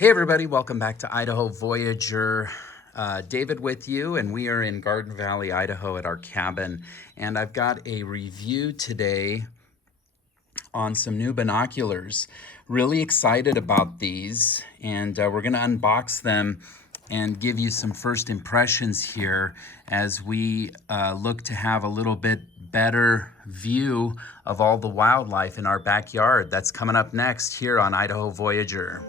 Hey everybody, welcome back to Idaho Voyager. David with you, and we are in Garden Valley, Idaho at our cabin. And I've got a review today on some new binoculars. Really excited about these, and we're going to unbox them and give you some first impressions here as we look to have a little bit better view of all the wildlife in our backyard. That's coming up next here on Idaho Voyager.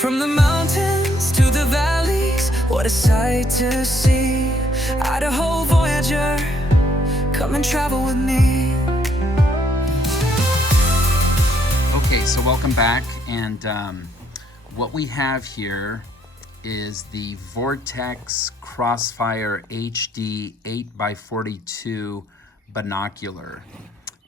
From the mountains to the valleys, what a sight to see. Idaho Voyager, come and travel with me. Okay, so welcome back, and what we have here is the Vortex Crossfire HD 8x42 binocular.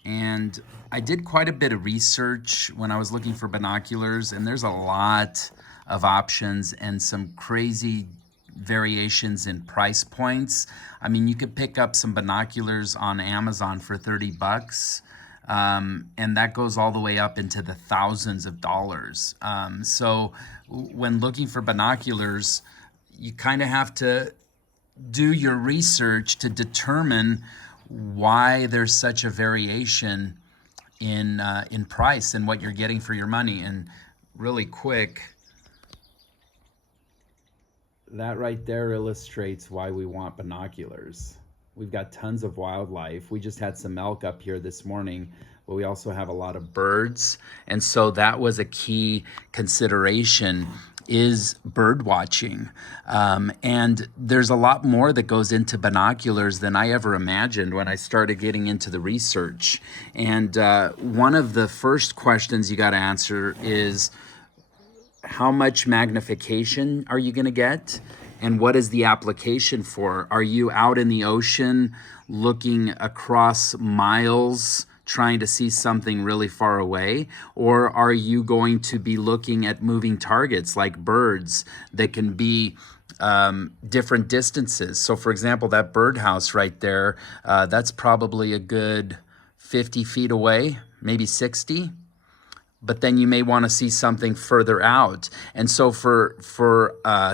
And I did quite a bit of research when I was looking for binoculars, and there's a lot of options and some crazy variations in price points. I mean, you could pick up some binoculars on Amazon for 30 bucks. And that goes all the way up into the thousands of dollars. So when looking for binoculars, you kind of have to do your research to determine why there's such a variation in price and what you're getting for your money. And really quick, that right there illustrates why we want binoculars. We've got tons of wildlife. We just had some elk up here this morning, but we also have a lot of birds. And so that was a key consideration, is bird watching. And there's a lot more that goes into binoculars than I ever imagined when I started getting into the research. And one of the first questions you got to answer is, how much magnification are you going to get? And what is the application for? Are you out in the ocean looking across miles trying to see something really far away? Or are you going to be looking at moving targets like birds that can be different distances? So for example, that birdhouse right there, that's probably a good 50 feet away, maybe 60. But then you may want to see something further out. And so for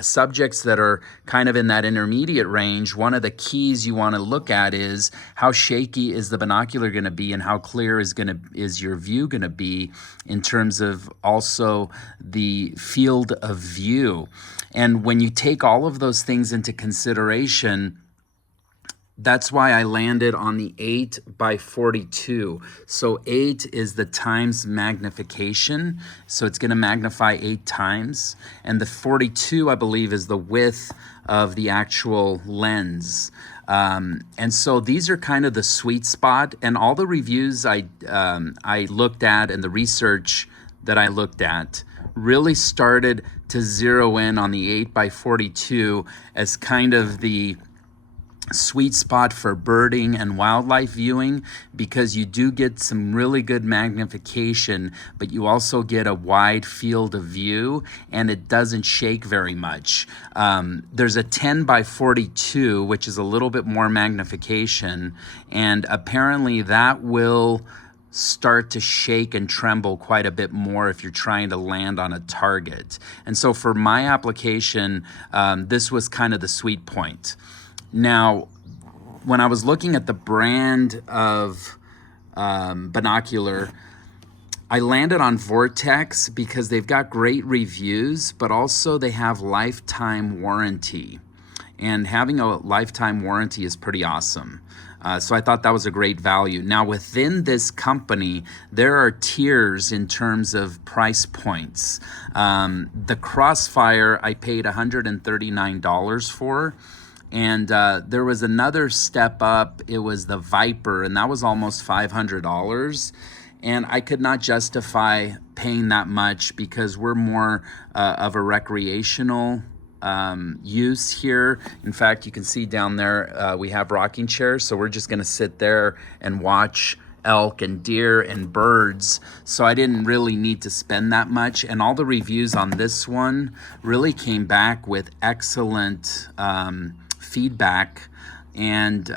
subjects that are kind of in that intermediate range, one of the keys you want to look at is how shaky is the binocular going to be, and how clear is your view going to be in terms of also the field of view. And when you take all of those things into consideration, that's why I landed on the 8x42. So 8 is the times magnification. So it's going to magnify 8 times. And the 42, I believe, is the width of the actual lens. And so these are kind of the sweet spot. And all the reviews I looked at and the research that I looked at really started to zero in on the 8x42 as kind of the sweet spot for birding and wildlife viewing, because you do get some really good magnification, but you also get a wide field of view, and it doesn't shake very much. There's a 10x42, which is a little bit more magnification, and apparently that will start to shake and tremble quite a bit more if you're trying to land on a target. And so for my application, this was kind of the sweet point. Now, when I was looking at the brand of binocular, I landed on Vortex because they've got great reviews, but also they have lifetime warranty. And having a lifetime warranty is pretty awesome. So I thought that was a great value. Now, within this company, there are tiers in terms of price points. The Crossfire, I paid $139 for. And there was another step up. It was the Viper, and that was almost $500. And I could not justify paying that much because we're more of a recreational use here. In fact, you can see down there we have rocking chairs, so we're just going to sit there and watch elk and deer and birds. So I didn't really need to spend that much. And all the reviews on this one really came back with excellent feedback and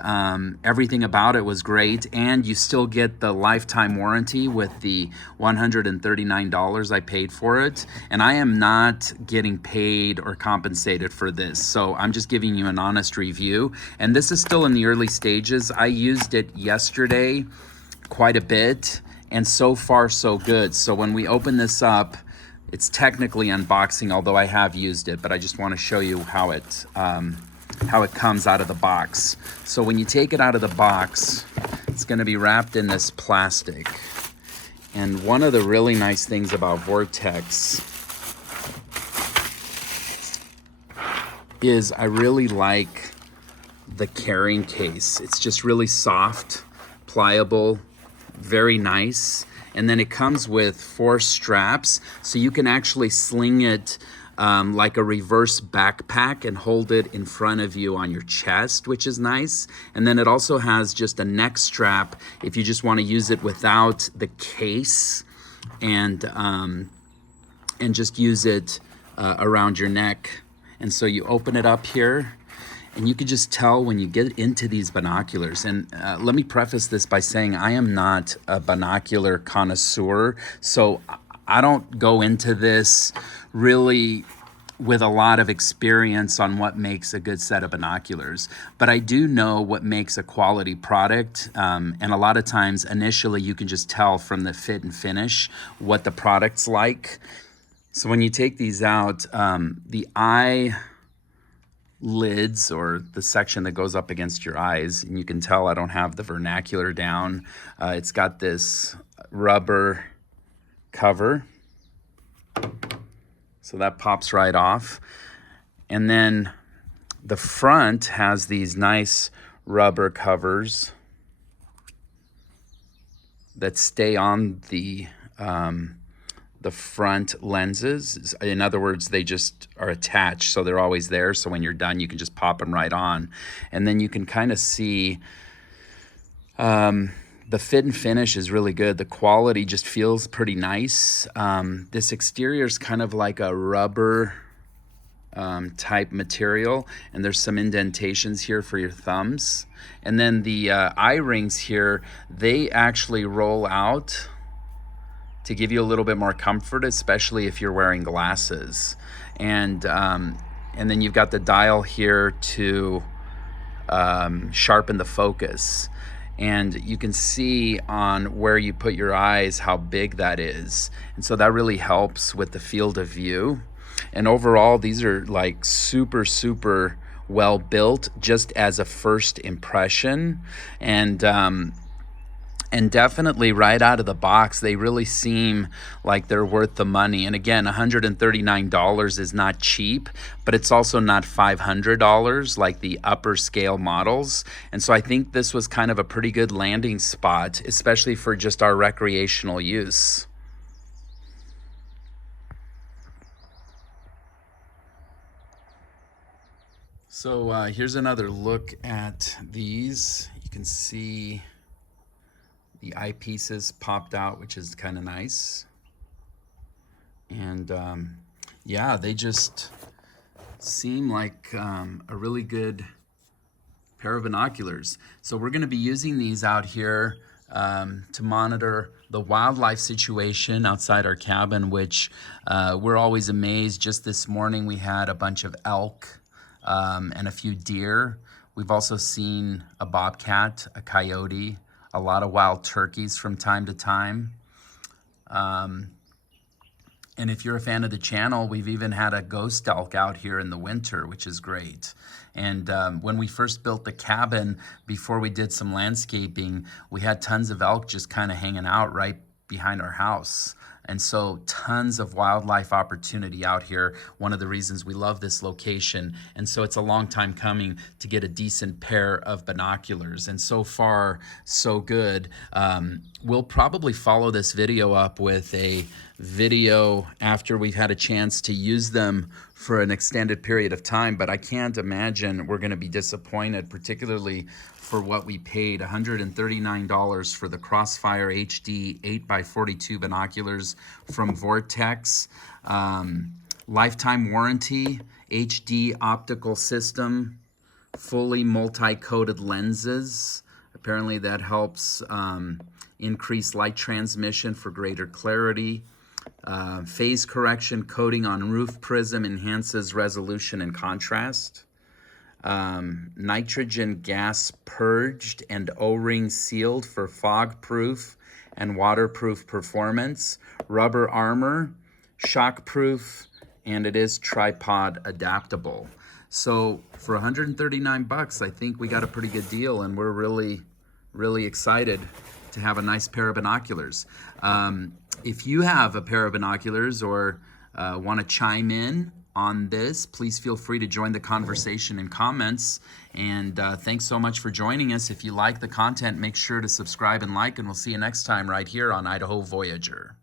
everything about it was great. And you still get the lifetime warranty with the $139 I paid for it. And I am not getting paid or compensated for this, so I'm just giving you an honest review. And this is still in the early stages. I used it yesterday quite a bit, and so far so good. So when we open this up, it's technically unboxing, although I have used it, but I just want to show you how it comes out of the box. So when you take it out of the box, it's going to be wrapped in this plastic. And one of the really nice things about Vortex is I really like the carrying case. It's just really soft, pliable, very nice. And then it comes with 4 straps, so you can actually sling it like a reverse backpack and hold it in front of you on your chest, which is nice. And then it also has just a neck strap if you just want to use it without the case, and just use it around your neck. And so you open it up here, and you can just tell when you get into these binoculars. And let me preface this by saying I am not a binocular connoisseur, so I don't go into this really with a lot of experience on what makes a good set of binoculars. But I do know what makes a quality product. And a lot of times, initially, you can just tell from the fit and finish what the product's like. So when you take these out, the eye lids, or the section that goes up against your eyes, and you can tell I don't have the vernacular down. It's got this rubber cover, so that pops right off. And then the front has these nice rubber covers that stay on the front lenses. In other words, they just are attached, so they're always there. So when you're done, you can just pop them right on. And then you can kind of see the fit and finish is really good. The quality just feels pretty nice. This exterior is kind of like a rubber type material, and there's some indentations here for your thumbs. And then the eye rings here, they actually roll out to give you a little bit more comfort, especially if you're wearing glasses. And then you've got the dial here to sharpen the focus. And you can see on where you put your eyes how big that is. And so that really helps with the field of view. And overall, these are like super, super well built just as a first impression. And definitely right out of the box, they really seem like they're worth the money. And again, $139 is not cheap, but it's also not $500 like the upper scale models. And so I think this was kind of a pretty good landing spot, especially for just our recreational use. So here's another look at these. You can see the eyepieces popped out, which is kind of nice. And yeah, they just seem like a really good pair of binoculars. So we're going to be using these out here to monitor the wildlife situation outside our cabin, which we're always amazed. Just this morning we had a bunch of elk and a few deer. We've also seen a bobcat, a coyote, a lot of wild turkeys from time to time. And if you're a fan of the channel, we've even had a ghost elk out here in the winter, which is great. And when we first built the cabin, before we did some landscaping, we had tons of elk just kind of hanging out right behind our house. And so tons of wildlife opportunity out here. One of the reasons we love this location. And so it's a long time coming to get a decent pair of binoculars. And so far, so good. We'll probably follow this video up with a video after we've had a chance to use them for an extended period of time. But I can't imagine we're going to be disappointed, particularly for what we paid. $139 for the Crossfire HD 8x42 binoculars from Vortex. Lifetime warranty, HD optical system fully multi-coated lenses. Apparently that helps increase light transmission for greater clarity. Phase correction coating on roof prism enhances resolution and contrast. Nitrogen gas purged and O-ring sealed for fog-proof and waterproof performance. Rubber armor, shock-proof, and it is tripod adaptable. So for 139 bucks, I think we got a pretty good deal, and we're really excited to have a nice pair of binoculars. If you have a pair of binoculars or want to chime in on this, please feel free to join the conversation in comments. And thanks so much for joining us. If you like the content, make sure to subscribe and like, and we'll see you next time right here on Idaho Voyager.